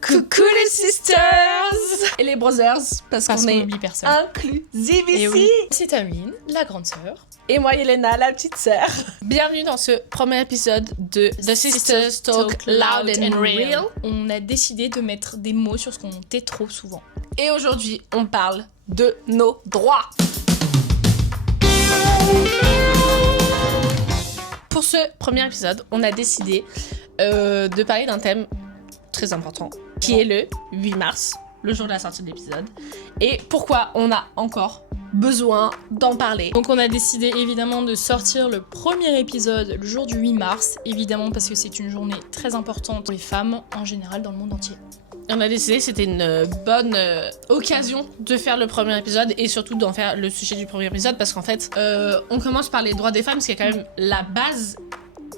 Coucou les sisters et les brothers, parce qu'on est n'oublie personne. inclusive Et ici. oui, c'est Ameline, la grande sœur. Et moi, Yelena, la petite sœur. Bienvenue dans ce premier épisode de The Sisters Talk Loud and Real. On a décidé de mettre des mots sur ce qu'on tait trop souvent. Et aujourd'hui, on parle de nos droits. Pour ce premier épisode, on a décidé de parler d'un thème très important, qui est le 8 mars, le jour de la sortie de l'épisode. Et pourquoi on a encore besoin d'en parler. Donc on a décidé évidemment de sortir le premier épisode le jour du 8 mars, évidemment parce que c'est une journée très importante pour les femmes en général dans le monde entier. On a décidé que c'était une bonne occasion de faire le premier épisode et surtout d'en faire le sujet du premier épisode parce qu'en fait, on commence par les droits des femmes, ce qui est quand même la base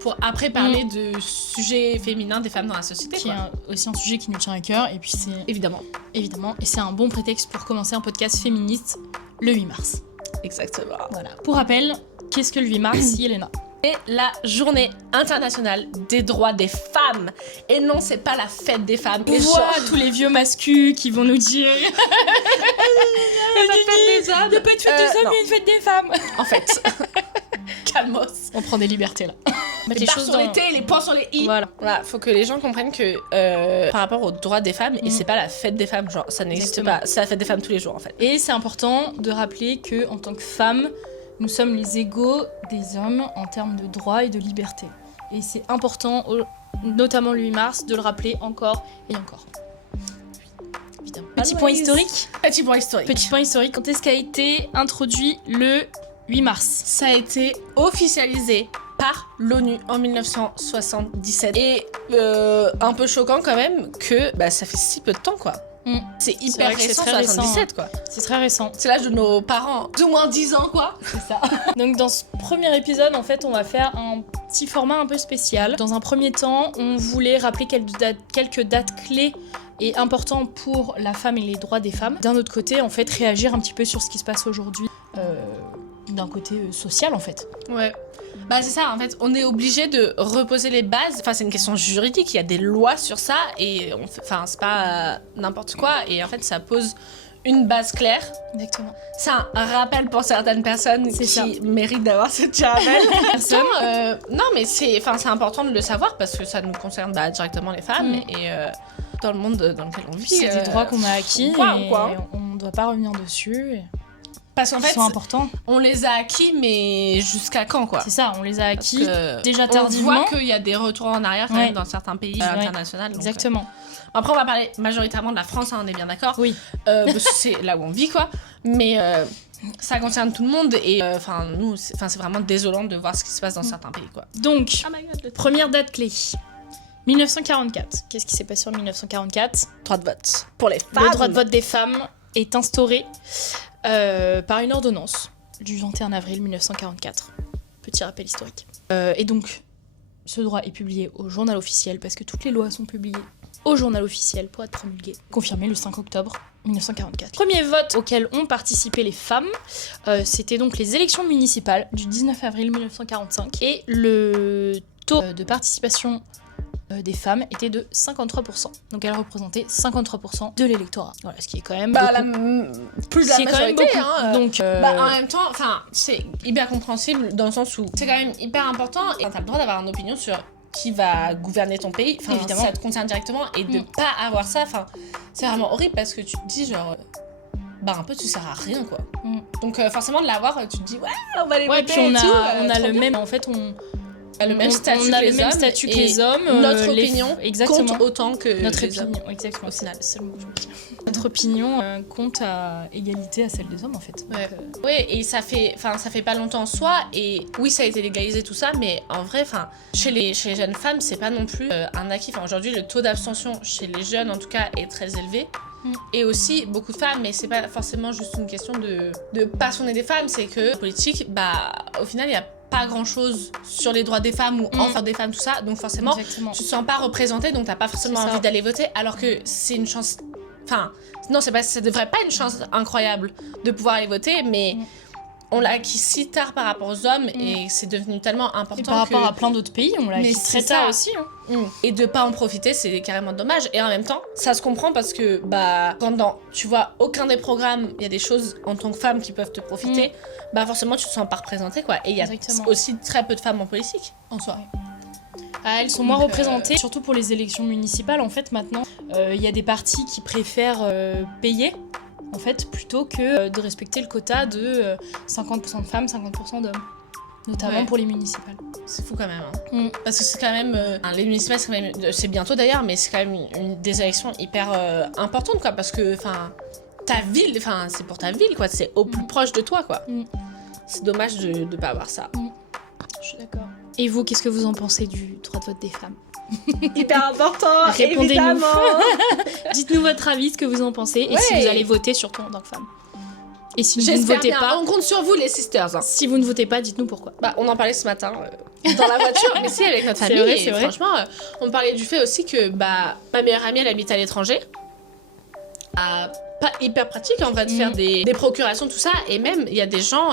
pour après parler de sujets féminins des femmes dans la société. Qui est aussi un sujet qui nous tient à cœur et puis c'est... Évidemment, et c'est un bon prétexte pour commencer un podcast féministe le 8 mars. exactement. Voilà. Pour rappel, qu'est-ce que le 8 mars, Yelena ? C'est la journée internationale des droits des femmes. Et non, c'est pas la fête des femmes. On voit tous les vieux mascus qui vont nous dire Il y a pas de fête des hommes. il n'y a pas de fête des hommes, non. il y a une fête des femmes. En fait, calmos. On prend des libertés là. Les barres sur les T, les points sur les I. Voilà, faut que les gens comprennent que par rapport aux droits des femmes, et c'est pas la fête des femmes, genre ça n'existe Exactement. pas, c'est la fête des femmes tous les jours en fait. Et c'est important de rappeler que en tant que femmes, nous sommes les égaux des hommes en termes de droits et de liberté. Et c'est important, notamment le 8 mars, de le rappeler encore et encore. Évidemment. Petit point historique. Petit point historique. Petit point historique. Quand est-ce qu'a été introduit le 8 mars ? Ça a été officialisé par l'ONU en 1977. Et un peu choquant quand même que ça fait si peu de temps quoi. C'est hyper vrai que c'est récent, très récent, 77 quoi. C'est très récent. C'est l'âge de nos parents, d'au moins 10 ans quoi. C'est ça. Donc dans ce premier épisode, en fait, on va faire un petit format un peu spécial. Dans un premier temps, on voulait rappeler quelques dates clés et importantes pour la femme et les droits des femmes. D'un autre côté, en fait, réagir un petit peu sur ce qui se passe aujourd'hui, d'un côté social, en fait. Ouais. Bah c'est ça, en fait, on est obligé de reposer les bases. Enfin, c'est une question juridique, il y a des lois sur ça et c'est pas n'importe quoi. Et en fait, ça pose une base claire. Exactement. C'est un rappel pour certaines personnes qui méritent d'avoir ce rappel. Non, mais c'est important de le savoir parce que ça nous concerne directement les femmes et dans le monde dans lequel on vit. C'est des droits qu'on a acquis et on ne doit pas revenir dessus. Parce qu'en fait, sont importants. On les a acquis, mais jusqu'à quand, quoi ? C'est ça, on les a acquis déjà tardivement. On voit qu'il y a des retours en arrière quand même dans certains pays internationaux. Exactement. Après, on va parler majoritairement de la France, on est bien d'accord. Oui. Parce que c'est là où on vit, quoi. Mais ça concerne tout le monde et nous, c'est vraiment désolant de voir ce qui se passe dans certains pays, quoi. Donc, première date clé. 1944. Qu'est-ce qui s'est passé en 1944 ? Droit de vote pour les femmes. Le droit de vote des femmes est instauré par une ordonnance du 21 avril 1944. Petit rappel historique. Et donc, ce droit est publié au journal officiel, parce que toutes les lois sont publiées au journal officiel pour être promulguées. Confirmé le 5 octobre 1944. Premier vote auquel ont participé les femmes, c'était donc les élections municipales du 19 avril 1945. Et le taux de participation des femmes était de 53%. Donc elle représentait 53% de l'électorat. Voilà, ce qui est quand même plus de la majorité. Donc, en même temps, c'est hyper compréhensible dans le sens où c'est quand même hyper important et t'as le droit d'avoir une opinion sur qui va gouverner ton pays. Évidemment. Ça te concerne directement et de pas avoir ça, c'est vraiment horrible parce que tu te dis genre... un peu tu sers à rien quoi. Donc forcément de l'avoir, tu te dis ouais, on va les voter puis on a le bien. même, en fait on a le même statut que les hommes. Notre opinion compte autant que notre les opinion, hommes. exactement, au final, c'est le mot que je veux dire. Notre opinion compte à égalité à celle des hommes en fait. Ouais. Ouais, et ça fait pas longtemps en soi et oui ça a été légalisé tout ça, mais en vrai chez les jeunes femmes c'est pas non plus un acquis. Aujourd'hui le taux d'abstention chez les jeunes en tout cas est très élevé. Et aussi beaucoup de femmes, mais c'est pas forcément juste une question de passionner des femmes, c'est que politique, au final il y a pas grand chose sur les droits des femmes ou en faveur des femmes, tout ça, donc forcément tu te sens pas représentée, donc t'as pas forcément envie d'aller voter, alors que c'est une chance, non ça devrait pas être une chance incroyable de pouvoir aller voter, mais on l'a acquis si tard par rapport aux hommes et c'est devenu tellement important Et par rapport à plein d'autres pays, on l'a acquis très tard aussi. Et de pas en profiter, c'est carrément dommage. Et en même temps, ça se comprend parce que pendant, tu vois, aucun des programmes, il y a des choses en tant que femme qui peuvent te profiter, forcément tu te sens pas représentée, quoi. Et il y a aussi très peu de femmes en politique, en soi. Elles sont moins représentées, surtout pour les élections municipales. En fait, maintenant, il y a des partis qui préfèrent payer, en fait, plutôt que de respecter le quota de 50% de femmes, 50% d'hommes. Notamment pour les municipales. C'est fou quand même. Hein. Parce que c'est quand même... les municipales, c'est bientôt d'ailleurs, mais c'est quand même des élections hyper importantes, quoi. Parce que, ta ville, c'est pour ta ville, quoi. C'est au plus proche de toi, quoi. C'est dommage de ne pas avoir ça. Je suis d'accord. Et vous, qu'est-ce que vous en pensez du droit de vote des femmes? Hyper important, répondez-nous. Évidemment. Dites-nous votre avis, ce que vous en pensez, et si vous allez voter, surtout en tant que femme. Et si vous ne votez pas... On compte sur vous, les sisters. Hein. Si vous ne votez pas, dites-nous pourquoi. On en parlait ce matin dans la voiture, mais si, avec notre famille. C'est vrai. Franchement, on parlait du fait aussi que ma meilleure amie, elle habite à l'étranger. Pas hyper pratique en vrai de faire des procurations, tout ça. Et même, il y a des gens...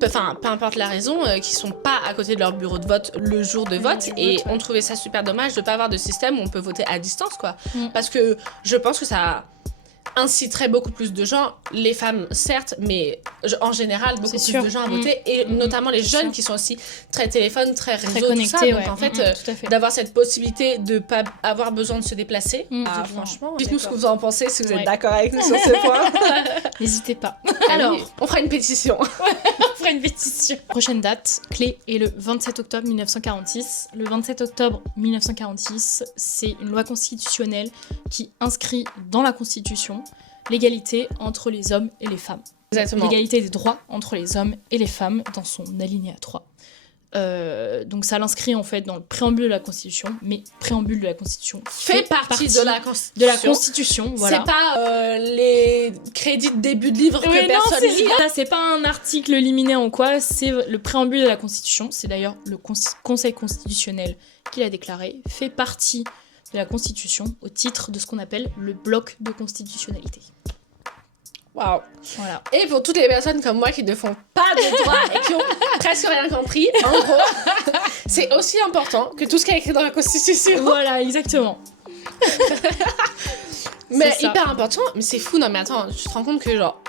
peu importe la raison, qui sont pas à côté de leur bureau de vote le jour de vote, et on trouvait ça super dommage de pas avoir de système où on peut voter à distance, quoi. Parce que je pense que ça inciterait beaucoup plus de gens, les femmes certes, mais en général beaucoup plus de gens à voter, et notamment les jeunes qui sont aussi très téléphone, très réseau, connectés, tout ça. Donc en fait, d'avoir cette possibilité de pas avoir besoin de se déplacer, franchement, dites-nous ce que vous en pensez, si vous êtes d'accord avec nous sur ce point. N'hésitez pas. Alors, on fera une pétition. On fera une pétition. Prochaine date clé est le 27 octobre 1946. Le 27 octobre 1946, c'est une loi constitutionnelle qui inscrit dans la Constitution l'égalité entre les hommes et les femmes. Exactement. L'égalité des droits entre les hommes et les femmes dans son alinéa 3. Donc ça l'inscrit en fait dans le préambule de la Constitution, mais préambule de la Constitution fait partie de la Constitution. Voilà. C'est pas les crédits de début de livre que personne lit. Ça, c'est pas un article liminaire ou quoi, c'est le préambule de la Constitution. C'est d'ailleurs le Conseil constitutionnel qui l'a déclaré, fait partie de la Constitution au titre de ce qu'on appelle le bloc de constitutionnalité. Waouh. Voilà. Et pour toutes les personnes comme moi qui ne font pas de droit et qui ont presque rien compris, en gros, c'est aussi important que tout ce qui est écrit dans la Constitution. Voilà, exactement. Mais hyper important, mais c'est fou, non mais attends, tu te rends compte que genre,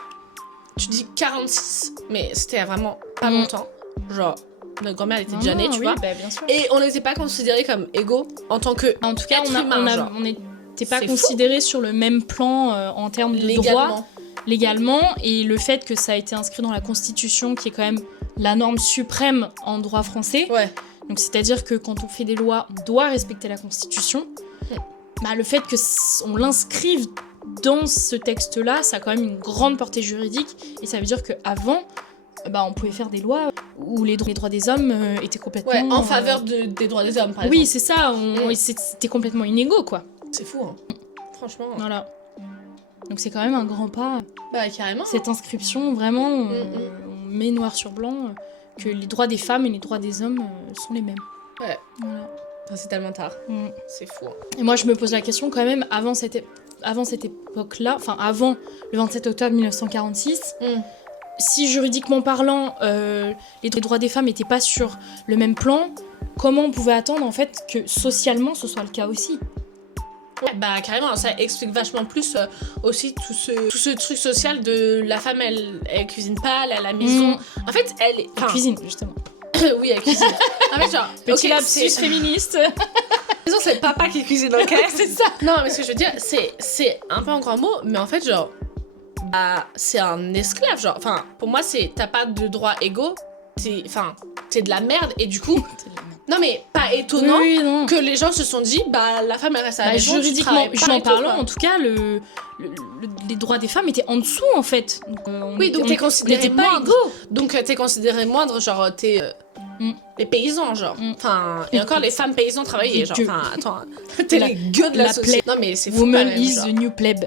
tu dis 46, mais c'était vraiment pas longtemps, genre... Notre grand-mère était déjà née, tu vois. Bien sûr. Et on n'était pas considérés comme égaux en tant que. En tout cas, on n'était pas considérés sur le même plan en termes de droit. Légalement. Et le fait que ça a été inscrit dans la Constitution, qui est quand même la norme suprême en droit français. Ouais. Donc, c'est-à-dire que quand on fait des lois, on doit respecter la Constitution. Le fait qu'on l'inscrive dans ce texte-là, ça a quand même une grande portée juridique. Et ça veut dire qu'avant, on pouvait faire des lois où les droits des hommes étaient complètement... Ouais, en faveur des droits des hommes, par exemple. Oui, c'est ça, c'était complètement inégaux, quoi. C'est fou, hein. Franchement. Voilà. Donc c'est quand même un grand pas. Carrément. Cette inscription, vraiment, on met noir sur blanc que les droits des femmes et les droits des hommes sont les mêmes. Ouais. Voilà. C'est tellement tard. C'est fou. Hein. Et moi, je me pose la question quand même, avant cette époque-là, enfin avant le 27 octobre 1946... Si juridiquement parlant, les droits des femmes n'étaient pas sur le même plan, comment on pouvait attendre en fait que socialement ce soit le cas aussi? Carrément, ça explique vachement plus aussi tout ce truc social de la femme, elle cuisine pas, elle est à la maison. En fait, elle cuisine justement. Oui, elle cuisine. En fait, genre, petit lapsus féministe. Disons, c'est papa qui cuisine, ok? C'est ça. Non, mais ce que je veux dire, c'est un peu un grand mot, mais en fait, genre. C'est un esclave, genre. Enfin, pour moi, t'as pas de droits égaux, t'es de la merde, et du coup... Non, mais pas étonnant que les gens se sont dit, la femme, elle reste à la maison, juridiquement parlant, en tout cas, les droits des femmes étaient en dessous, en fait. Donc t'es considéré moindre. Donc t'es considéré moindre, genre, t'es... les paysans, genre. Enfin, et encore, les femmes paysans travaillaient, genre. Enfin, attends, t'es les gueux de la société. Non, mais c'est fou. Woman is the new pleb.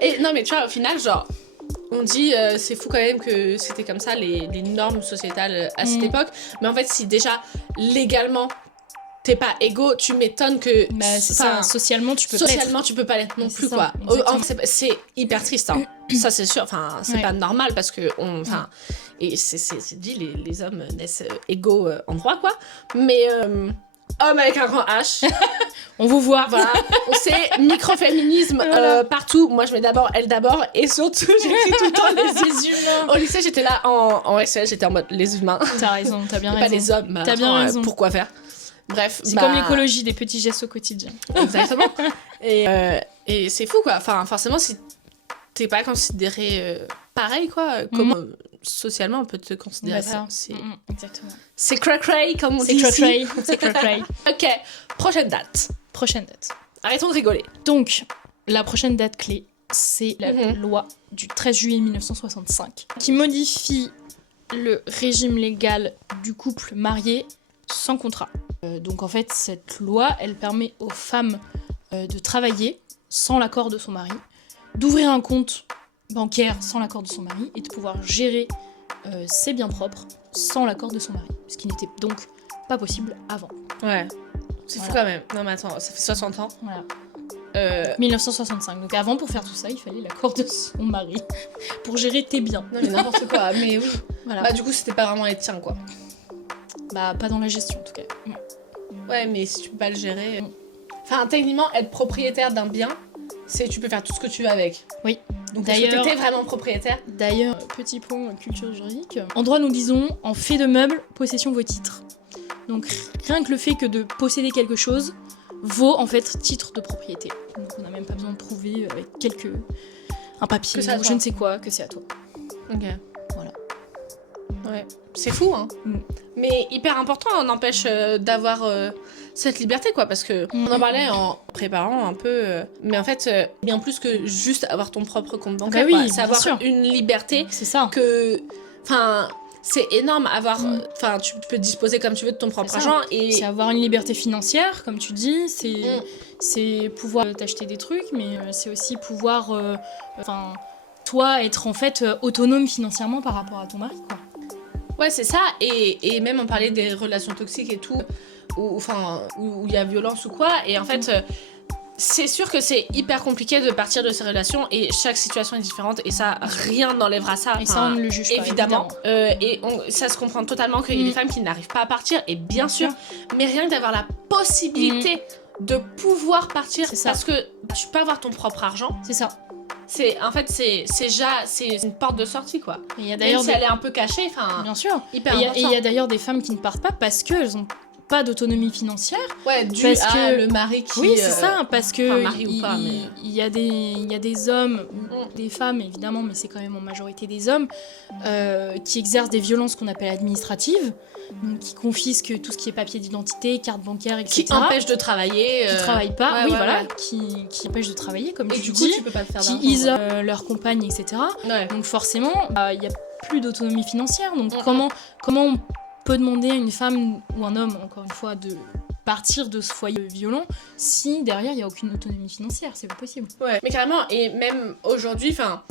Et non, mais tu vois, au final, genre, on dit, c'est fou quand même que c'était comme ça, les normes sociétales à cette époque. Mais en fait, si déjà, légalement, t'es pas égaux, tu m'étonnes que... Bah, c'est ça, socialement, tu peux pas Socialement, tu peux pas l'être non c'est plus, ça, quoi. exactement. C'est hyper triste, hein. Ça, c'est sûr. Enfin, c'est Ouais. pas normal parce que... Et c'est dit, les hommes naissent égaux en droit, quoi. Mais... homme avec un grand H. On vous voit. Voilà, on sait, microféminisme Voilà. partout. Moi, je mets d'abord elle d'abord et surtout, j'écris tout le temps Les humains. Au lycée, j'étais là en SEL, j'étais en mode les humains, T'as raison, t'as bien pas raison. les hommes. T'as bien raison. Pourquoi faire? Bref, C'est comme l'écologie, des petits gestes au quotidien. Exactement. Et c'est fou, quoi. Enfin, forcément, si t'es pas considéré pareil, quoi, comment socialement on peut te considérer Bah, ça? C'est Exactement. c'est cray-cray, comme on C'est dit ici. cray-cray. C'est cray-cray. Ok, prochaine date. Prochaine date. Arrêtons de rigoler. Donc, la prochaine date clé, c'est la Mhm. loi du 13 juillet 1965 qui modifie le régime légal du couple marié sans contrat. Donc en fait, cette loi, elle permet aux femmes de travailler sans l'accord de son mari, d'ouvrir un compte bancaire sans l'accord de son mari et de pouvoir gérer ses biens propres sans l'accord de son mari, ce qui n'était donc pas possible avant. Ouais. C'est fou Voilà. quand même. Non mais attends, ça fait 60 ans. Voilà. Euh, 1965. Donc avant, pour faire tout ça, il fallait l'accord de son mari pour gérer tes biens. Non mais n'importe quoi, mais oui. Voilà. Bah du coup c'était pas vraiment les tiens quoi. Bah, pas dans la gestion en tout cas. Ouais mais si tu peux pas le gérer... Enfin techniquement être propriétaire d'un bien, c'est tu peux faire tout ce que tu veux avec. Oui. Donc est-ce que D'ailleurs- t'étais vraiment propriétaire? D'ailleurs, petit point culture juridique. En droit, nous disons en fait de meuble, possession vaut titre. Donc rien que le fait que de posséder quelque chose vaut en fait titre de propriété. Donc on n'a même pas besoin de prouver avec un papier Que c'est à ou toi. je ne sais quoi que c'est à toi. Ok. Voilà. Ouais. C'est fou hein. Mm. Mais hyper important, on empêche d'avoir cette liberté quoi, parce que on en parlait en préparant un peu, mais en fait bien plus que juste avoir ton propre compte bancaire, Bah oui, quoi. bien C'est avoir sûr. une liberté C'est ça. que, enfin, c'est énorme avoir, Mm. enfin, tu peux disposer comme tu veux de ton propre C'est ça. argent et C'est avoir une liberté financière, comme tu dis, Mm. c'est pouvoir t'acheter des trucs, mais c'est aussi pouvoir, enfin, toi, être en fait autonome financièrement par rapport à ton mari, quoi. ouais, c'est ça. Et même on parlait des relations toxiques et tout, où il y a violence ou quoi. Et en fait, c'est sûr que c'est hyper compliqué de partir de ces relations et chaque situation est différente et ça, rien n'enlèvera ça. Et ça, on ne le juge pas, évidemment. Ça se comprend totalement qu'il y a des femmes qui n'arrivent pas à partir, et bien sûr. Mais rien que d'avoir la possibilité de pouvoir partir, C'est ça. parce que tu peux avoir ton propre argent. C'est ça. C'est une porte de sortie quoi. Et il y a Même d'ailleurs si elle est un peu cachée, enfin bien sûr. hyper Et important. il y a d'ailleurs des femmes qui ne partent pas parce qu'elles ont pas d'autonomie financière. Ouais, dû parce à que- le mari qui. Oui, c'est ça, parce que enfin, mari ou pas, mais- il y a des hommes, ou des femmes évidemment, mais c'est quand même en majorité des hommes, qui exercent des violences qu'on appelle administratives, donc qui confisquent tout ce qui est papier d'identité, carte bancaire, etc. Qui empêche de travailler. Qui travaillent pas, ouais, oui ouais, voilà, ouais. qui empêchent de travailler, comme Et tu du coup, dis, tu peux pas te faire qui d'argent, isolent leur compagne, etc. quoi. Ouais. Donc forcément, il n'y a plus d'autonomie financière. Donc Mhm. comment on peut demander à une femme ou un homme, encore une fois, de partir de ce foyer violent si derrière il n'y a aucune autonomie financière? C'est pas possible. Ouais. Mais carrément, et même aujourd'hui, enfin.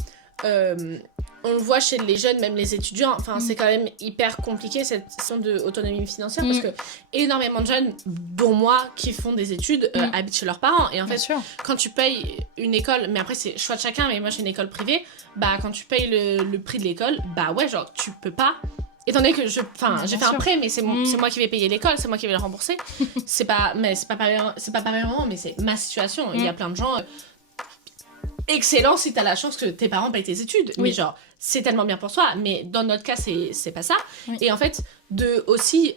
On le voit chez les jeunes, même les étudiants, enfin c'est quand même hyper compliqué cette question de autonomie financière parce que énormément de jeunes, dont moi, qui font des études, habitent chez leurs parents. Et en fait, sûr. quand tu payes une école, mais après c'est choix de chacun, mais moi j'ai une école privée, bah quand tu payes le prix de l'école, bah ouais, genre tu peux pas. Étant donné que j'ai fait un sûr. prêt, mais c'est moi qui vais payer l'école, c'est moi qui vais le rembourser. c'est pas pareil vraiment, mais c'est ma situation. Il y a plein de gens excellent si t'as la chance que tes parents payent tes études. Oui. Mais genre, c'est tellement bien pour toi. Mais dans notre cas, c'est pas ça. Oui. Et en fait, de aussi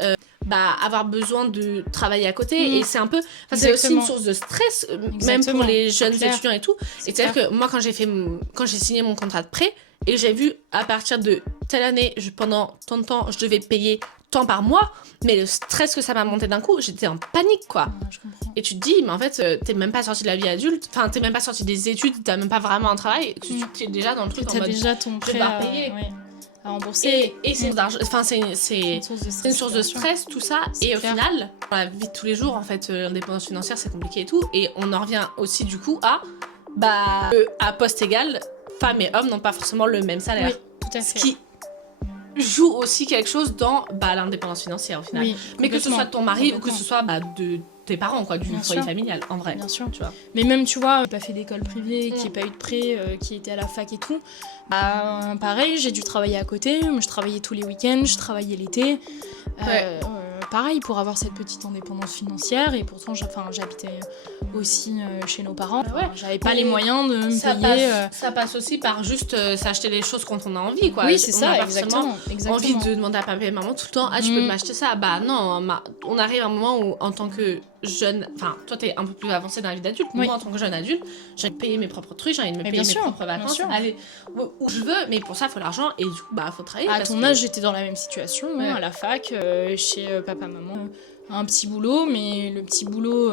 avoir besoin de travailler à côté. Et c'est un peu... c'est aussi une Exactement. source de stress, même Exactement. pour les jeunes clair. étudiants et tout. Et c'est-à-dire que moi, quand j'ai signé mon contrat de prêt, et j'ai vu à partir de telle année, pendant tant de temps, je devais payer tant par mois, mais le stress que ça m'a monté d'un coup, j'étais en panique, quoi. Ouais, je comprends. Et tu te dis, mais en fait, t'es même pas sorti de la vie adulte, enfin, t'es même pas sorti des études, t'as même pas vraiment un travail, tu es déjà dans le truc en T'as mode... déjà ton je prêt dois à, payer. ouais, à rembourser. Et c'est d'argent, enfin, c'est une source de stress. une source de bien sûr. stress, tout ça, C'est et au clair. final, dans la vie de tous les jours, en fait, l'indépendance financière, c'est compliqué et tout, et on en revient aussi, du coup, à poste égal, femmes et hommes n'ont pas forcément le même salaire. Oui, tout à Ce fait. qui joue aussi quelque chose dans l'indépendance financière au final. Oui, mais que ce soit de ton mari ou que complètement. ce soit de tes parents, quoi, du Bien foyer sûr. familial, en vrai. Bien sûr. Tu vois. Mais même, tu vois, pas fait d'école privée, qui n'ait pas eu de prêt, qui était à la fac et tout. Pareil, j'ai dû travailler à côté. Moi, je travaillais tous les week-ends, je travaillais l'été. Pareil, pour avoir cette petite indépendance financière. Et pourtant, j'habitais aussi chez nos parents. Ouais. J'avais pas Et les moyens de me Ça payer. ça passe aussi par juste s'acheter les choses quand on a envie, quoi. Oui, c'est On ça, n'a pas forcément exactement. envie de demander à papa et maman tout le temps, tu peux m'acheter ça. Bah non, on arrive à un moment où, en tant que jeune, enfin, toi t'es un peu plus avancé dans la vie d'adulte, Oui. moi en tant que jeune adulte, j'ai envie de payer mes propres trucs, j'ai envie de me payer mes propres vacances, aller où je veux, mais pour ça, il faut l'argent et du coup, faut travailler. À ton âge, j'étais dans la même situation, Ouais. à la fac, chez papa, maman. Un petit boulot, mais le petit boulot,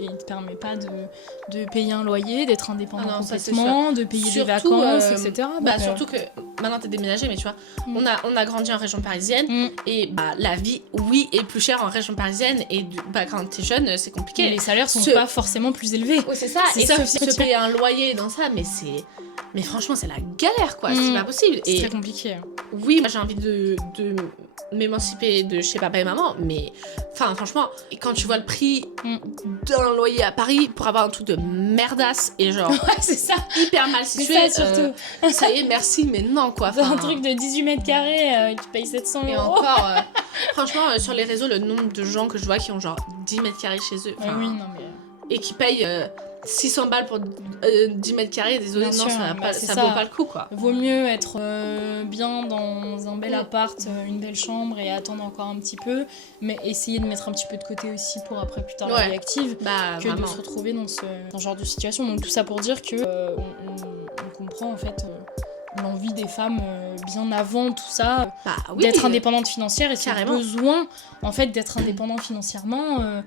il ne te permet pas de payer un loyer, d'être indépendant Ah non, ça, c'est complètement, de payer Surtout, des vacances, etc. Surtout que maintenant t'es déménagé, mais tu vois, on a grandi en région parisienne et la vie, oui, est plus chère en région parisienne et quand t'es jeune, c'est compliqué. Mais les salaires sont pas forcément plus élevés. Oui, c'est ça. C'est et ça se payer un loyer dans ça, mais franchement, c'est la galère, quoi. C'est pas possible. C'est très compliqué. Oui, moi j'ai envie de m'émanciper de chez papa et maman, mais franchement, quand tu vois le prix d'un loyer à Paris pour avoir un truc de merdasse et genre Ouais, c'est ça. hyper mal situé, C'est ça, surtout. ça y est, merci, mais non, quoi. Un truc de 18 mètres carrés qui paye 700 €. Et encore, franchement, sur les réseaux, le nombre de gens que je vois qui ont genre 10 mètres carrés chez eux, oui, non, mais... et qui payent 600 balles pour 10 mètres carrés, désolé, Bien non, sûr, ça vaut pas le coup, quoi. Vaut mieux être bien dans un bel appart, une belle chambre et attendre encore un petit peu, mais essayer de mettre un petit peu de côté aussi pour après plus tard la vie active, que vraiment. de se retrouver dans ce genre de situation. Donc tout ça pour dire que on comprend en fait l'envie des femmes bien avant tout ça, d'être indépendante financière et ce besoin en fait d'être indépendant financièrement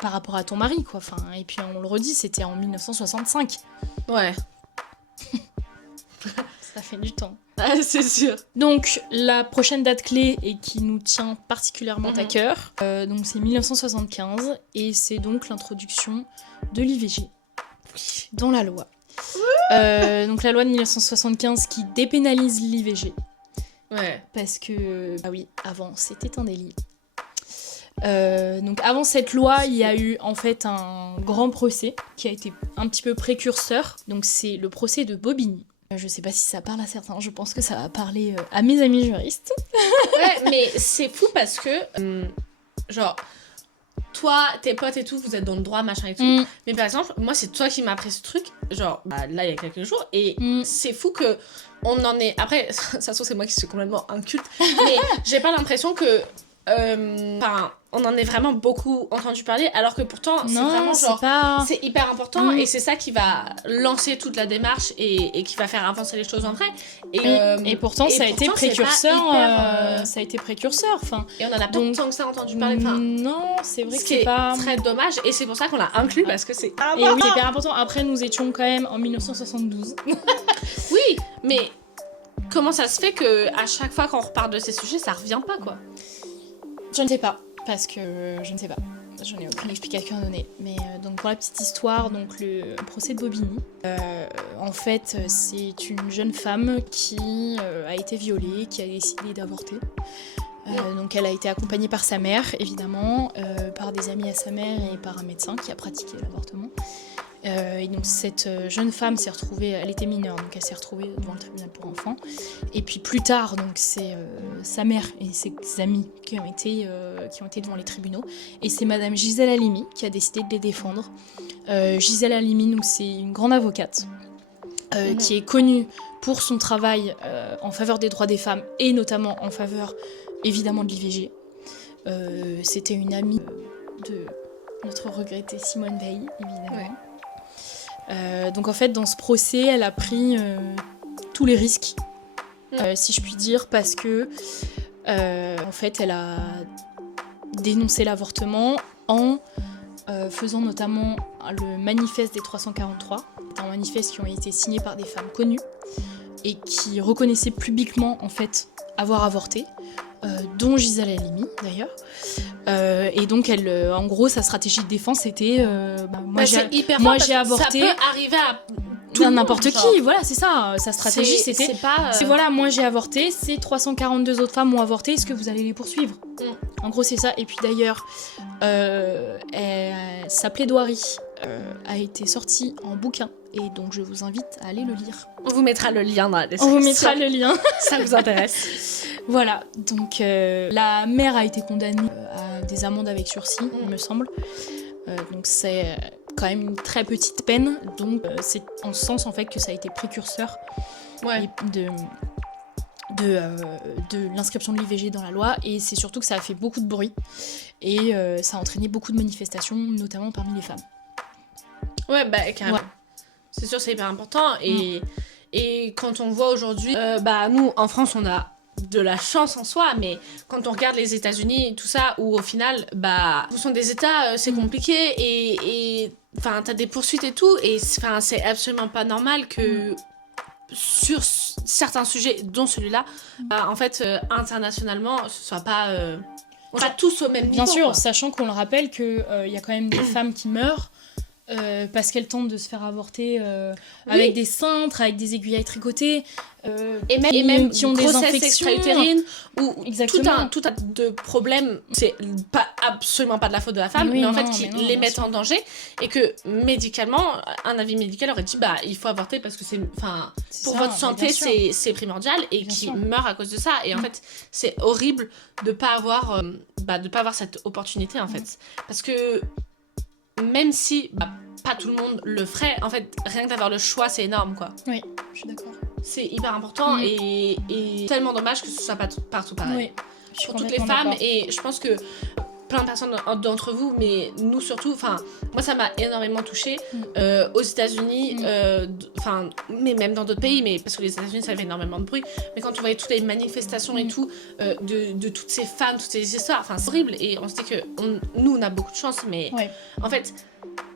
par rapport à ton mari, quoi. Et puis on le redit, c'était en 1965. Ouais. Ça fait du temps. Ah, c'est sûr. Donc la prochaine date clé et qui nous tient particulièrement à cœur, donc c'est 1975 et c'est donc l'introduction de l'IVG dans la loi. Donc la loi de 1975 qui dépénalise l'IVG. Ouais. Parce que, oui, avant c'était un délit. Donc avant cette loi, il y a eu en fait un grand procès qui a été un petit peu précurseur. Donc c'est le procès de Bobigny. Je sais pas si ça parle à certains, je pense que ça va parler à mes amis juristes. Ouais, mais c'est fou parce que, genre, toi, tes potes et tout, vous êtes dans le droit, machin et tout. Mais par exemple, moi, c'est toi qui m'as appris ce truc, genre, là, il y a quelques jours. Et c'est fou que on en est... Après, ça se trouve, c'est moi qui suis complètement inculte. Mais j'ai pas l'impression que... on en est vraiment beaucoup entendu parler, alors que pourtant, c'est vraiment genre... C'est hyper important et c'est ça qui va lancer toute la démarche et qui va faire avancer les choses en vrai. Et pourtant, ça a été précurseur. Ça a été précurseur. Et on en a pas tant que ça entendu parler. Non, c'est vrai que c'est pas... très dommage et c'est pour ça qu'on l'a inclus parce que c'est important. Et oui, c'est hyper important. Après, nous étions quand même en 1972. Oui, mais comment ça se fait que à chaque fois qu'on reparle de ces sujets, ça revient pas, quoi? Je ne sais pas, parce que je ne sais pas. Je n'ai aucune explication à donner. Mais donc pour la petite histoire, donc le procès de Bobigny, en fait, c'est une jeune femme qui a été violée, qui a décidé d'avorter. Donc elle a été accompagnée par sa mère, évidemment, par des amis à sa mère et par un médecin qui a pratiqué l'avortement. Et donc cette jeune femme s'est retrouvée, elle était mineure, donc elle s'est retrouvée devant le tribunal pour enfants. Et puis plus tard, donc c'est sa mère et ses amis qui ont été devant les tribunaux. Et c'est Madame Gisèle Halimi qui a décidé de les défendre. Gisèle Halimi, donc c'est une grande avocate qui est connue pour son travail en faveur des droits des femmes et notamment en faveur évidemment de l'IVG. C'était une amie de notre regrettée Simone Veil, évidemment. Ouais. Donc en fait dans ce procès elle a pris tous les risques si je puis dire parce que en fait elle a dénoncé l'avortement en faisant notamment le manifeste des 343, un manifeste qui ont été signés par des femmes connues et qui reconnaissaient publiquement en fait avoir avorté, dont Gisèle Halimi d'ailleurs. Et donc elle, en gros sa stratégie de défense c'était moi j'ai avorté. Ça peut arriver à tout le monde, n'importe genre. qui, voilà, c'est ça. Sa stratégie, c'était... C'est pas... C'est voilà, moi j'ai avorté, ces 342 autres femmes ont avorté, est-ce que vous allez les poursuivre ? En gros, c'est ça. Et puis d'ailleurs, sa plaidoirie a été sortie en bouquin. Et donc, je vous invite à aller le lire. On vous mettra le lien dans la description. On vous mettra le lien. Ça vous intéresse. Voilà. Donc, la mère a été condamnée à des amendes avec sursis, il me semble. Donc, c'est quand même une très petite peine. Donc, c'est en ce sens, en fait, que ça a été précurseur de l'inscription de l'IVG dans la loi. Et c'est surtout que ça a fait beaucoup de bruit. Et ça a entraîné beaucoup de manifestations, notamment parmi les femmes. Ouais, bah, carrément. Ouais. C'est sûr, c'est hyper important. Et quand on voit aujourd'hui, nous, en France, on a de la chance en soi, mais quand on regarde les États-Unis et tout ça, où au final, ce sont des États, c'est compliqué et enfin, t'as des poursuites et tout, et c'est absolument pas normal que sur certains sujets, dont celui-là, en fait, internationalement, ce soit pas, on soit tous au même niveau. Bien sûr, quoi. sachant qu'on le rappelle qu'il y a quand même des femmes qui meurent parce qu'elles tentent de se faire avorter avec des cintres, avec des aiguilles à tricoter, et même qui ont des grossesse infections extra-utérine ou Exactement. tout un de problèmes, c'est absolument pas de la faute de la femme, Oui, mais en fait non, qui mais non, les bien mettent sûr. en danger et que médicalement, un avis médical aurait dit il faut avorter parce que c'est pour ça, votre mais santé bien sûr. c'est primordial et Bien qui sûr. meurt à cause de ça et en fait c'est horrible de pas avoir cette opportunité en fait parce que même si pas tout le monde le ferait, en fait rien que d'avoir le choix c'est énorme quoi. Oui, je suis d'accord. C'est hyper important et tellement dommage que ce soit pas partout pareil. Oui, je suis Pour toutes les complètement femmes d'accord. et je pense que plein de personnes d'entre vous, mais nous surtout, moi ça m'a énormément touchée aux États-Unis, mais même dans d'autres pays, mais parce que les États-Unis ça fait énormément de bruit, mais quand on voyait toutes les manifestations et tout, de toutes ces femmes, toutes ces histoires, c'est horrible et on se dit que nous on a beaucoup de chance, mais Ouais. en fait,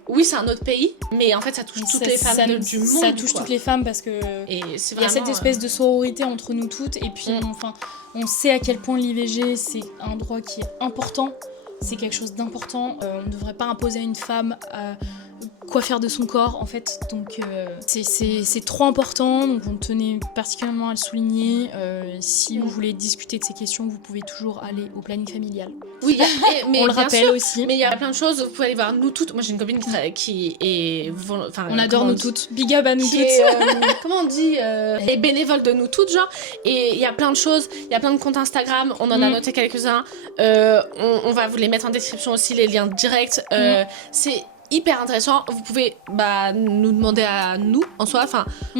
oui c'est un autre pays, mais en fait ça touche toutes les femmes du monde. Ça touche quoi. toutes les femmes parce que Et c'est il y a cette vraiment, espèce de sororité entre nous toutes et puis on sait à quel point l'IVG c'est un droit qui est important, c'est quelque chose d'important, on ne devrait pas imposer à une femme quoi faire de son corps en fait, donc c'est trop important, donc on tenait particulièrement à le souligner. Si vous voulez discuter de ces questions, vous pouvez toujours aller au planning familial. Oui, mais On le bien rappelle sûr, aussi. mais il y a plein de choses, vous pouvez aller voir Nous Toutes. Moi j'ai une copine qui est... On adore Nous Toutes, big up à Nous qui Toutes. est, comment on dit est bénévole de Nous Toutes, genre. Et il y a plein de choses, il y a plein de comptes Instagram, on en a noté quelques-uns. On va vous les mettre en description aussi, les liens directs. C'est hyper intéressant. Vous pouvez nous demander à nous, en soi.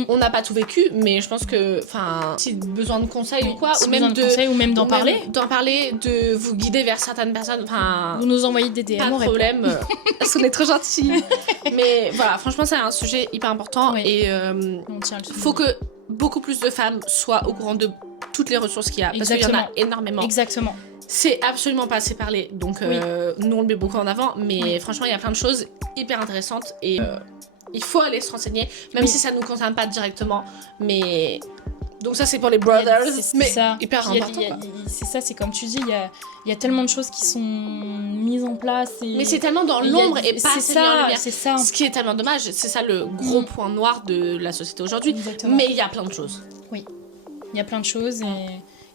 On n'a pas tout vécu, mais je pense que si besoin de conseils ou quoi, Si ou besoin même de conseils, ou même d'en parler. De vous guider vers certaines personnes. Vous nous envoyez des DM, Pas on de répond. problème, parce qu'on est trop gentils. Mais voilà, franchement, c'est un sujet hyper important Oui. et On tient à le souligner. faut que beaucoup plus de femmes soient au courant de toutes les ressources qu'il y a, parce qu'il y en a énormément. Exactement. C'est absolument pas assez parlé, donc nous on le met beaucoup en avant, mais franchement, il y a plein de choses hyper intéressantes et il faut aller se renseigner, même si ça nous concerne pas directement, mais... Donc ça c'est pour les brothers, mais ça. hyper Puis important. c'est ça, c'est comme tu dis, il y a tellement de choses qui sont mises en place. Mais c'est tellement dans l'ombre et pas assez mis en lumière. C'est ça. Ce qui est tellement dommage, c'est ça le gros point noir de la société aujourd'hui. Exactement. Mais il y a plein de choses. Oui, il y a plein de choses et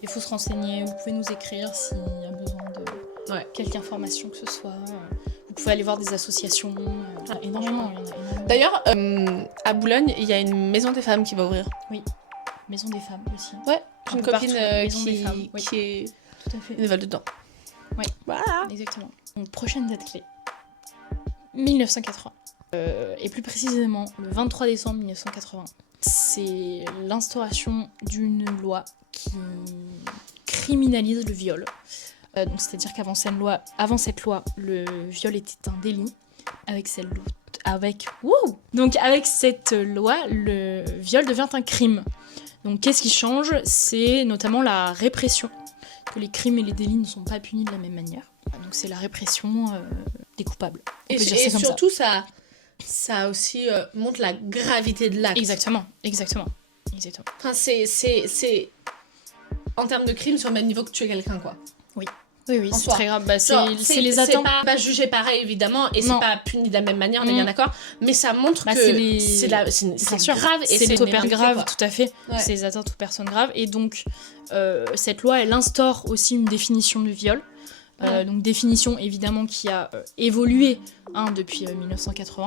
il faut se renseigner. Vous pouvez nous écrire s'il y a besoin de quelque information que ce soit. Vous pouvez aller voir des associations. Énormément, il y en a énormément. D'ailleurs, à Boulogne, il y a une maison des femmes qui va ouvrir. Maison des femmes aussi. Ouais, j'ai Un une peu copine partout, maison des femmes, qui est Tout à fait. bénévole dedans. Oui. Voilà. Exactement. Donc, prochaine date clé. 1980. Et plus précisément, le 23 décembre 1980. C'est l'instauration d'une loi qui criminalise le viol. Donc, c'est-à-dire qu'avant cette loi, le viol était un délit. Avec cette loi, le viol devient un crime. Donc, qu'est-ce qui change ? C'est notamment la répression. Que les crimes et les délits ne sont pas punis de la même manière. Donc, c'est la répression des coupables. On Et peut dire ça comme surtout, ça aussi montre la gravité de l'acte. Exactement. Enfin, c'est en termes de crime sur le même niveau que tuer quelqu'un, quoi. Oui, en c'est soi. très grave. Bah, Genre, c'est les atteintes. C'est pas jugé pareil, évidemment, et Non. c'est pas puni de la même manière, on est bien d'accord, mais ça montre Bah, que c'est bien sûr. grave et c'est les une personnes réalité, graves, quoi. tout à fait. Ouais. C'est les atteintes aux personnes graves. Et donc, cette loi, elle instaure aussi une définition du viol. Donc, définition évidemment qui a évolué depuis 1980.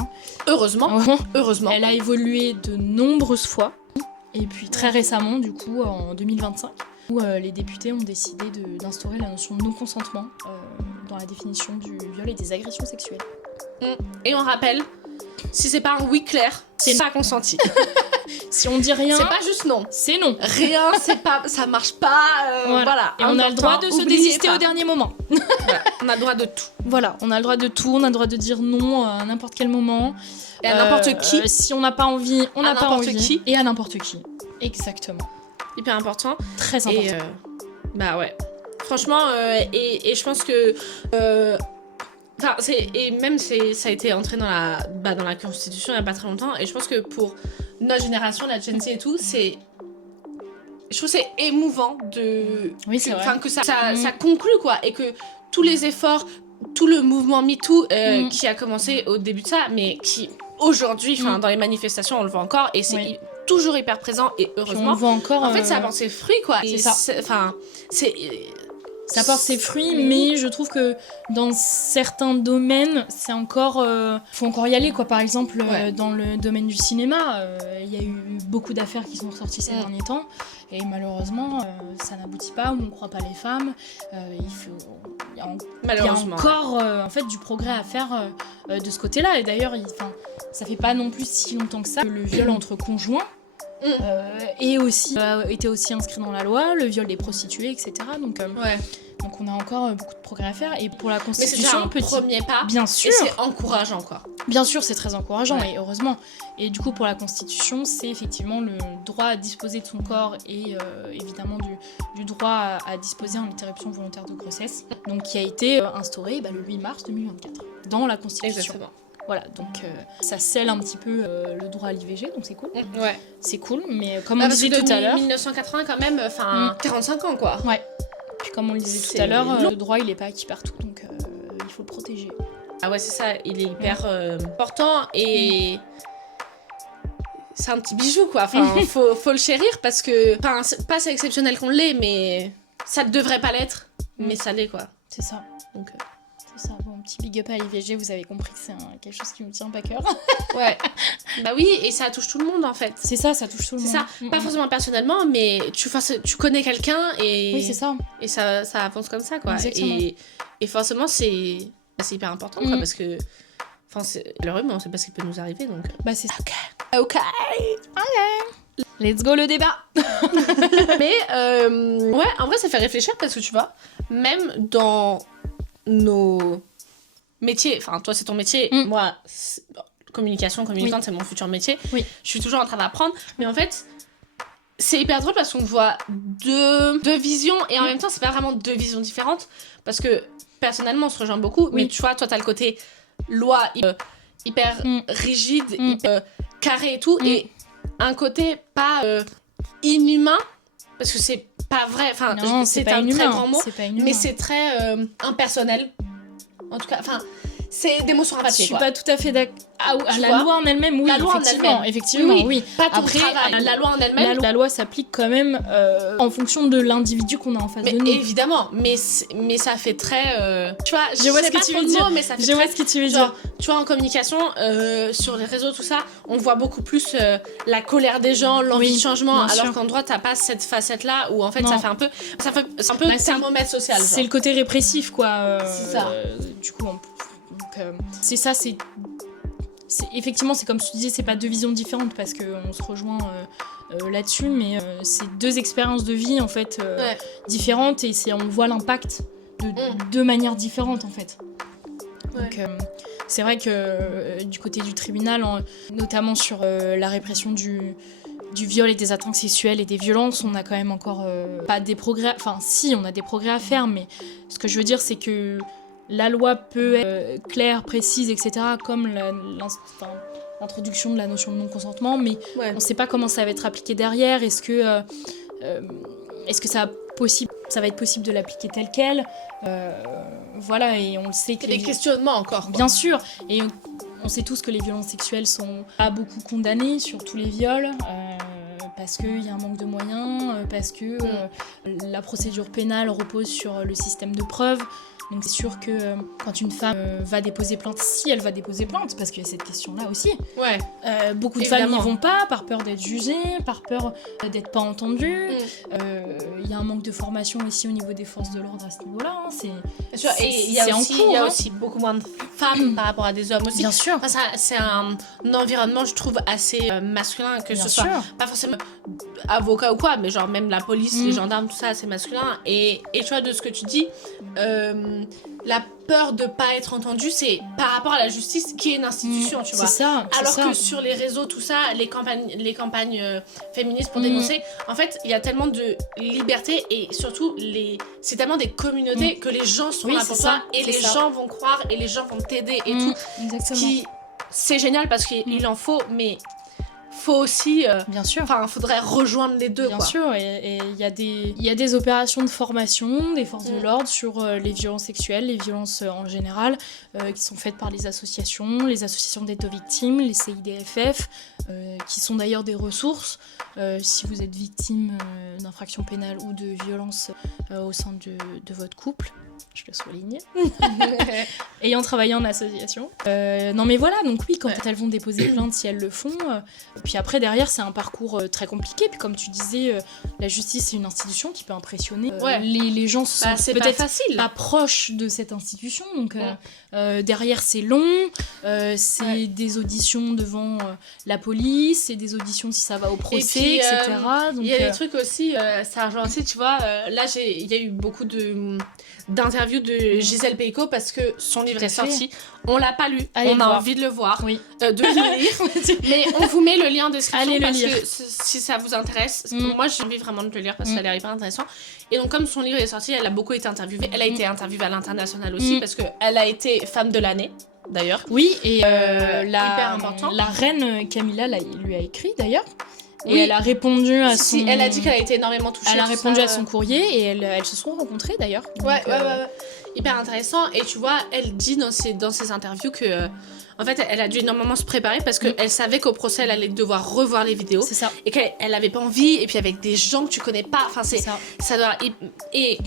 Heureusement, Vraiment, heureusement. elle a évolué de nombreuses fois. Et puis très récemment, du coup, en 2025, où les députés ont décidé d'instaurer la notion de non-consentement dans la définition du viol et des agressions sexuelles. Et on rappelle, si c'est pas un oui clair, c'est pas consenti. Si on dit rien, C'est pas juste non. c'est non. Rien, c'est pas, ça marche pas. Voilà. Et on a le droit de se désister au dernier moment. Voilà. On a le droit de tout. Voilà, on a le droit de tout, on a le droit de dire non à n'importe quel moment. Et à n'importe qui. Si on n'a pas envie, on n'a pas n'importe envie. qui. Et à n'importe qui. Exactement. Hyper important. Très important. Et bah ouais. Franchement, et je pense que. Enfin, ça a été entré dans la Constitution il y a pas très longtemps. Et je pense que pour notre génération, la Gen Z et tout, je trouve que c'est émouvant de. Oui, c'est vrai. Enfin, que ça conclut, quoi. Et que tous les efforts, tout le mouvement MeToo qui a commencé au début de ça, mais qui aujourd'hui, dans les manifestations, on le voit encore. Et c'est toujours hyper présent. Et Puis heureusement. on le voit encore. En fait, ça apporte ses fruits, quoi. C'est ça. Ça porte ses fruits, mais je trouve que dans certains domaines, c'est encore. Faut encore y aller, quoi. Par exemple, dans le domaine du cinéma, il y a eu beaucoup d'affaires qui sont ressorties ces derniers temps, et malheureusement, ça n'aboutit pas, ou on ne croit pas les femmes. Il y a encore en fait, du progrès à faire de ce côté-là. Et d'ailleurs, ça fait pas non plus si longtemps que ça que le viol entre conjoints. Et aussi était aussi inscrit dans la loi, le viol des prostituées, etc. Donc on a encore beaucoup de progrès à faire. Et pour la Constitution, mais c'est déjà un premier pas. Bien sûr. Et c'est encourageant, quoi. Bien sûr, c'est très encourageant, et heureusement. Et du coup, pour la Constitution, c'est effectivement le droit à disposer de son corps et évidemment du droit à disposer en interruption volontaire de grossesse, donc qui a été instauré le 8 mars 2024 dans la Constitution. Exactement. Voilà, donc ça scelle un petit peu le droit à l'IVG, donc c'est cool. Ouais. C'est cool, mais comme on disait tout à l'heure... 1980 quand même, 45 ans, quoi. Ouais. Puis comme on le disait tout à l'heure, le droit, il est pas acquis partout, donc il faut le protéger. Ah ouais, c'est ça, il est hyper important, et... c'est un petit bijou, quoi. Enfin, faut le chérir, parce que... Enfin, c'est pas si exceptionnel qu'on l'est, mais... Ça ne devrait pas l'être, mais ça l'est, quoi. C'est ça. Donc... C'est ça, bon, petit big up à l'IVG, vous avez compris que c'est quelque chose qui nous tient pas à cœur. Ouais. Bah oui, et ça touche tout le monde, en fait. C'est ça touche tout le monde. C'est ça, pas forcément personnellement, mais tu connais quelqu'un, et... Oui, c'est ça. Et ça avance comme ça, quoi. Exactement. Et forcément, c'est hyper important, quoi, parce que... Enfin, c'est malheureux, mais on sait pas ce qui peut nous arriver, donc... Bah c'est ça. Ok. Let's go le débat. Mais, ouais, en vrai, ça fait réfléchir, parce que tu vois, même dans nos métiers, enfin, toi, c'est ton métier, moi, communication, communicante, c'est mon futur métier. Oui. Je suis toujours en train d'apprendre, mais en fait... C'est hyper drôle parce qu'on voit deux visions, et en même temps c'est pas vraiment deux visions différentes, parce que personnellement on se rejoint beaucoup, mais tu vois, toi t'as le côté loi hyper rigide, hyper carré et tout, et un côté pas inhumain, parce que c'est pas vrai, enfin c'est un très grand mot, mais c'est très impersonnel, en tout cas, enfin c'est des mots sur un papier. Je suis pas tout à fait d'accord. La loi en elle-même, oui, la loi effectivement, oui. Pas ton Après, travail. La loi en elle-même. La loi s'applique quand même en fonction de l'individu qu'on a en face de nous. Évidemment, mais ça fait très. Tu vois, je vois ce que tu veux dire. Mais ça fait vois ce que tu veux dire. Tu vois, en communication, sur les réseaux, tout ça, on voit beaucoup plus la colère des gens, l'envie de changement, alors qu'en droit, t'as pas cette facette-là où en fait ça fait un peu. C'est un peu thermomètre social. C'est le côté répressif, quoi. C'est ça. Du coup, c'est ça, c'est effectivement, c'est comme tu disais, c'est pas deux visions différentes, parce qu'on se rejoint là-dessus, mais c'est deux expériences de vie en fait différentes, et on voit l'impact de deux manières différentes en fait. Donc c'est vrai que du côté du tribunal, notamment sur la répression du viol et des atteintes sexuelles et des violences, on a quand même encore pas des progrès, enfin si, on a des progrès à faire, mais ce que je veux dire, c'est que la loi peut être claire, précise, etc., comme l'introduction de la notion de non-consentement, mais on ne sait pas comment ça va être appliqué derrière. Est-ce que ça va possible, ça va être possible de l'appliquer tel quel. Voilà, et on le sait que des questionnements encore, quoi. Bien sûr, et on sait tous que les violences sexuelles sont pas beaucoup condamnées, surtout les viols, parce qu'il y a un manque de moyens, parce que la procédure pénale repose sur le système de preuves. Donc c'est sûr que quand une femme va déposer plainte, si elle va déposer plainte, parce qu'il y a cette question-là aussi, ouais. Beaucoup de Évidemment. femmes n'y vont pas, par peur d'être jugées, par peur d'être pas entendues. Il y a un manque de formation aussi au niveau des forces de l'ordre à ce niveau-là. Hein. Bien sûr, et il y a aussi beaucoup moins de femmes par rapport à des hommes aussi. Bien sûr. Enfin, c'est un environnement, je trouve, assez masculin, que ce soit pas forcément avocat ou quoi, mais genre même la police, les gendarmes, tout ça, c'est masculin. Et tu vois, de ce que tu dis, la peur de pas être entendu, c'est par rapport à la justice qui est une institution, tu vois. C'est ça. Alors ça. que sur les réseaux, tout ça, les campagnes féministes pour dénoncer, en fait, il y a tellement de liberté et surtout, c'est tellement des communautés que les gens sont là pour toi et les gens vont croire et les gens vont t'aider et tout. Exactement. C'est génial parce qu'il en faut, mais faut aussi bien sûr, enfin faudrait rejoindre les deux, bien quoi. sûr, et il y a des opérations de formation des forces de l'ordre sur les violences sexuelles, les violences en général, qui sont faites par les associations d'aide aux victimes, les CIDFF, qui sont d'ailleurs des ressources si vous êtes victime d'infractions pénales ou de violences au sein de votre couple. Je le souligne. Ayant travaillé en association. Non mais voilà, donc oui, quand elles vont déposer plainte, si elles le font. Puis après, derrière, c'est un parcours très compliqué. Puis comme tu disais, la justice, c'est une institution qui peut impressionner. Les gens se sentent peut-être pas proches de cette institution. Donc derrière, c'est long. C'est des auditions devant la police. C'est des auditions si ça va au procès, puis, etc. Il y a des trucs aussi, ça rejoint aussi, tu vois. Là, il y a eu beaucoup d'interviews de Gisèle Peicot parce que son livre est sorti. On l'a pas lu, on a envie de le voir, de le lire. Mais on vous met le lien en description parce que si ça vous intéresse, moi j'ai envie vraiment de le lire parce que ça a l'air hyper intéressant. Et donc comme son livre est sorti, elle a beaucoup été interviewée. Elle a été interviewée à l'international aussi parce qu'elle a été femme de l'année. D'ailleurs. Oui, et hyper important. La reine Camilla lui a écrit d'ailleurs. Et elle a répondu à son... elle a dit qu'elle a été énormément touchée. Elle a répondu à son courrier et elles se sont rencontrées d'ailleurs. Ouais. Hyper intéressant. Et tu vois, elle dit dans ses interviews que... en fait, elle a dû énormément se préparer parce qu'elle savait qu'au procès, elle allait devoir revoir les vidéos. C'est ça. Et qu'elle avait pas envie. Et puis avec des gens que tu connais pas. Enfin, c'est ça doit... Et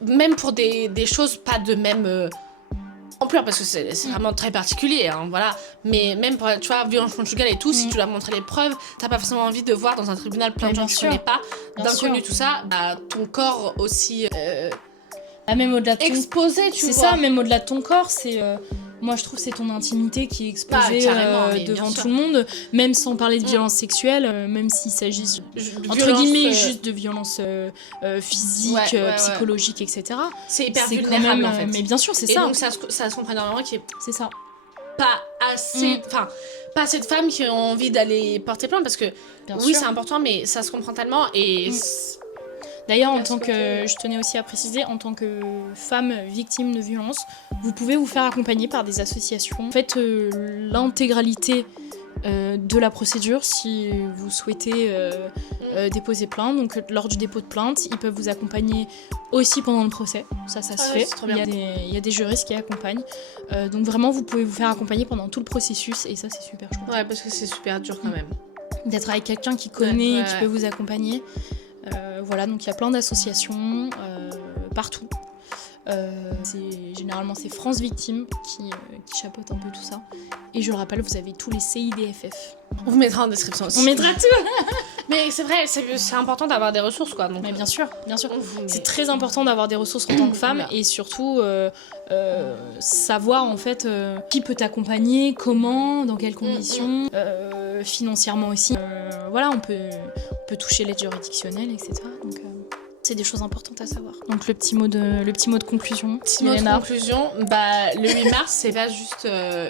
même pour des choses pas de même... ampleur parce que c'est vraiment très particulier, hein, voilà. Mais même pour, tu vois, violence conjugale et tout, si tu dois montrer les preuves, t'as pas forcément envie de voir dans un tribunal plein de gens que tu connais pas, d'inconnus, tout ça, bah ton corps aussi même au-delà de exposé, tu vois. C'est ça, même au-delà de ton corps, c'est moi je trouve c'est ton intimité qui est exposée devant tout le monde, même sans parler de violence sexuelle, même s'il s'agit entre guillemets juste de violence physique, psychologique, etc. C'est hyper vulnérable en fait. Mais bien sûr, c'est ça. Et donc ça se comprend énormément qui est... C'est ça. Pas assez... Enfin, pas assez de femmes qui ont envie d'aller porter plainte parce que c'est important, mais ça se comprend tellement et... D'ailleurs, je tenais aussi à préciser, en tant que femme victime de violence, vous pouvez vous faire accompagner par des associations. En fait, l'intégralité de la procédure, si vous souhaitez déposer plainte, donc lors du dépôt de plainte, ils peuvent vous accompagner aussi pendant le procès. Ça se fait. Il y a des juristes qui accompagnent. Donc vraiment, vous pouvez vous faire accompagner pendant tout le processus et ça, c'est super chouette. Ouais, parce que c'est super dur quand même. D'être avec quelqu'un qui connaît et qui peut vous accompagner. Voilà, donc il y a plein d'associations partout. Généralement, c'est France Victime qui chapeaute un peu tout ça. Et je le rappelle, vous avez tous les CIDFF. On vous mettra en description aussi. On mettra tout. Mais c'est vrai, c'est important d'avoir des ressources, quoi. Donc, mais bien sûr. C'est très important d'avoir des ressources en tant que femme et surtout savoir en fait qui peut t'accompagner, comment, dans quelles conditions, financièrement aussi. Voilà, on peut toucher l'aide juridictionnelle, etc. Donc, c'est des choses importantes à savoir. Donc le petit mot de conclusion. Le 8 mars, c'est pas juste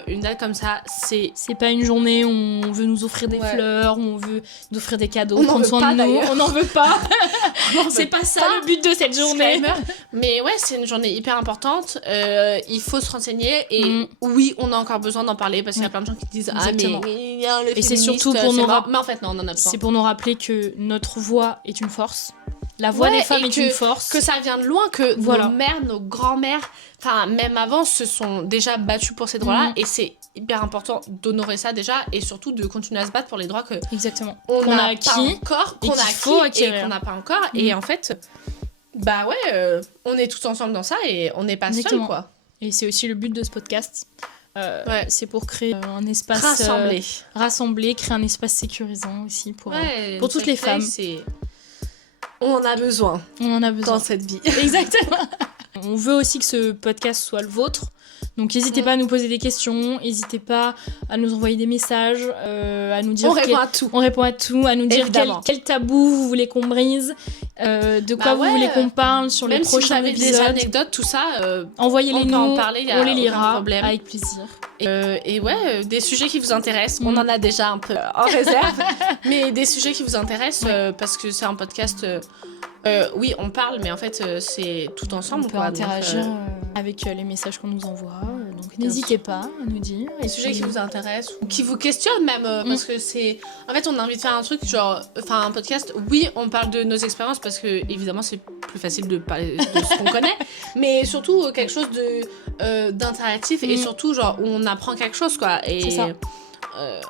une date comme ça, c'est pas une journée où on veut nous offrir des fleurs, où on veut nous offrir des cadeaux, prendre soin de nous, on n'en veut pas. C'est pas ça le but de cette journée. Mais ouais, c'est une journée hyper importante, il faut se renseigner et oui, on a encore besoin d'en parler parce qu'il y a plein de gens qui disent exactement. Le et c'est surtout pour mais en fait non, on en a besoin. C'est pour nous rappeler que notre voix est une force. La voix des femmes et est une force. Que ça vient de loin, que Voilà. nos mères, nos grands-mères, enfin même avant, se sont déjà battues pour ces droits-là. Et c'est hyper important d'honorer ça déjà et surtout de continuer à se battre pour les droits que Exactement. on Qu'on a n'a acquis pas encore, et qu'on qu'il a faut acquis et acquérir. qu'on n'a pas encore. Et en fait, bah ouais, on est tous ensemble dans ça et on n'est pas seuls, Exactement. quoi. Et c'est aussi le but de ce podcast. Ouais. C'est pour créer un espace Rassemblés. créer un espace sécurisant aussi pour Ouais, pour toutes les femmes. On en a besoin On en a besoin. dans cette vie. Exactement. On veut aussi que ce podcast soit le vôtre. Donc n'hésitez pas à nous poser des questions, n'hésitez pas à nous envoyer des messages, à nous dire... On répond à tout. On répond à tout, à nous dire Évidemment. quel tabou vous voulez qu'on brise, de quoi vous voulez qu'on parle sur les Même si vous prochains avez des épisodes. anecdotes, tout ça, Envoyez-les on peut nous, en parler, y a on les aucun lira problème. avec plaisir. et ouais, des sujets qui vous intéressent. On en a déjà un peu en réserve, mais des sujets qui vous intéressent parce que c'est un podcast. Oui, on parle, mais en fait, c'est tout ensemble. On peut quoi, interagir donc, avec les messages qu'on nous envoie. Donc Bien n'hésitez pas à nous dire. des sujets qui vous intéressent ou qui vous questionnent même parce que c'est en fait on a envie de faire un truc genre enfin un podcast, oui on parle de nos expériences parce que évidemment c'est plus facile de parler de ce qu'on connaît, mais surtout quelque chose de d'interactif et surtout genre où on apprend quelque chose quoi. Et c'est ça.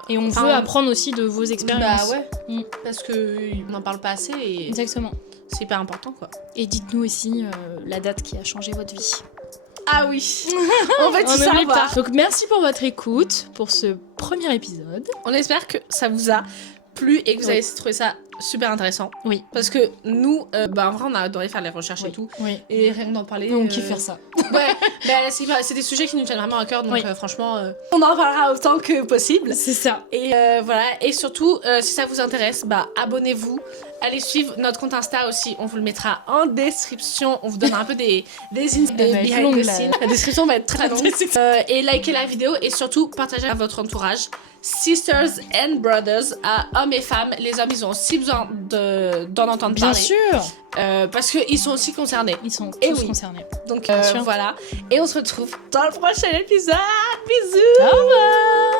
Et on veut apprendre aussi de vos expériences. Bah ouais, parce que on n'en parle pas assez et Exactement. c'est hyper important quoi. Et dites-nous aussi la date qui a changé votre vie. Ah oui, on va tout On n'oublie savoir. pas. Donc merci pour votre écoute pour ce premier épisode. On espère que ça vous a plu et que vous avez trouvé ça super intéressant. Oui. Parce que nous, en vrai, on a adoré faire les recherches et tout. Oui. Et rien que d'en parler. On kiffe faire ça. Ouais, c'est des sujets qui nous tiennent vraiment à cœur, donc franchement, On en parlera autant que possible. C'est ça. Et voilà, et surtout, si ça vous intéresse, abonnez-vous. Allez suivre notre compte Insta aussi, on vous le mettra en description. On vous donne un peu des va être behind longue, the scenes. La description va être très longue. Et likez la vidéo et surtout partagez à votre entourage. Sisters and brothers, à hommes et femmes. Les hommes, ils ont aussi besoin d'en entendre Bien parler. sûr. Parce qu'ils sont aussi concernés. Ils sont Et tous oui. concernés. Donc Bien sûr. voilà. Et on se retrouve dans le prochain épisode. Bisous. Au revoir.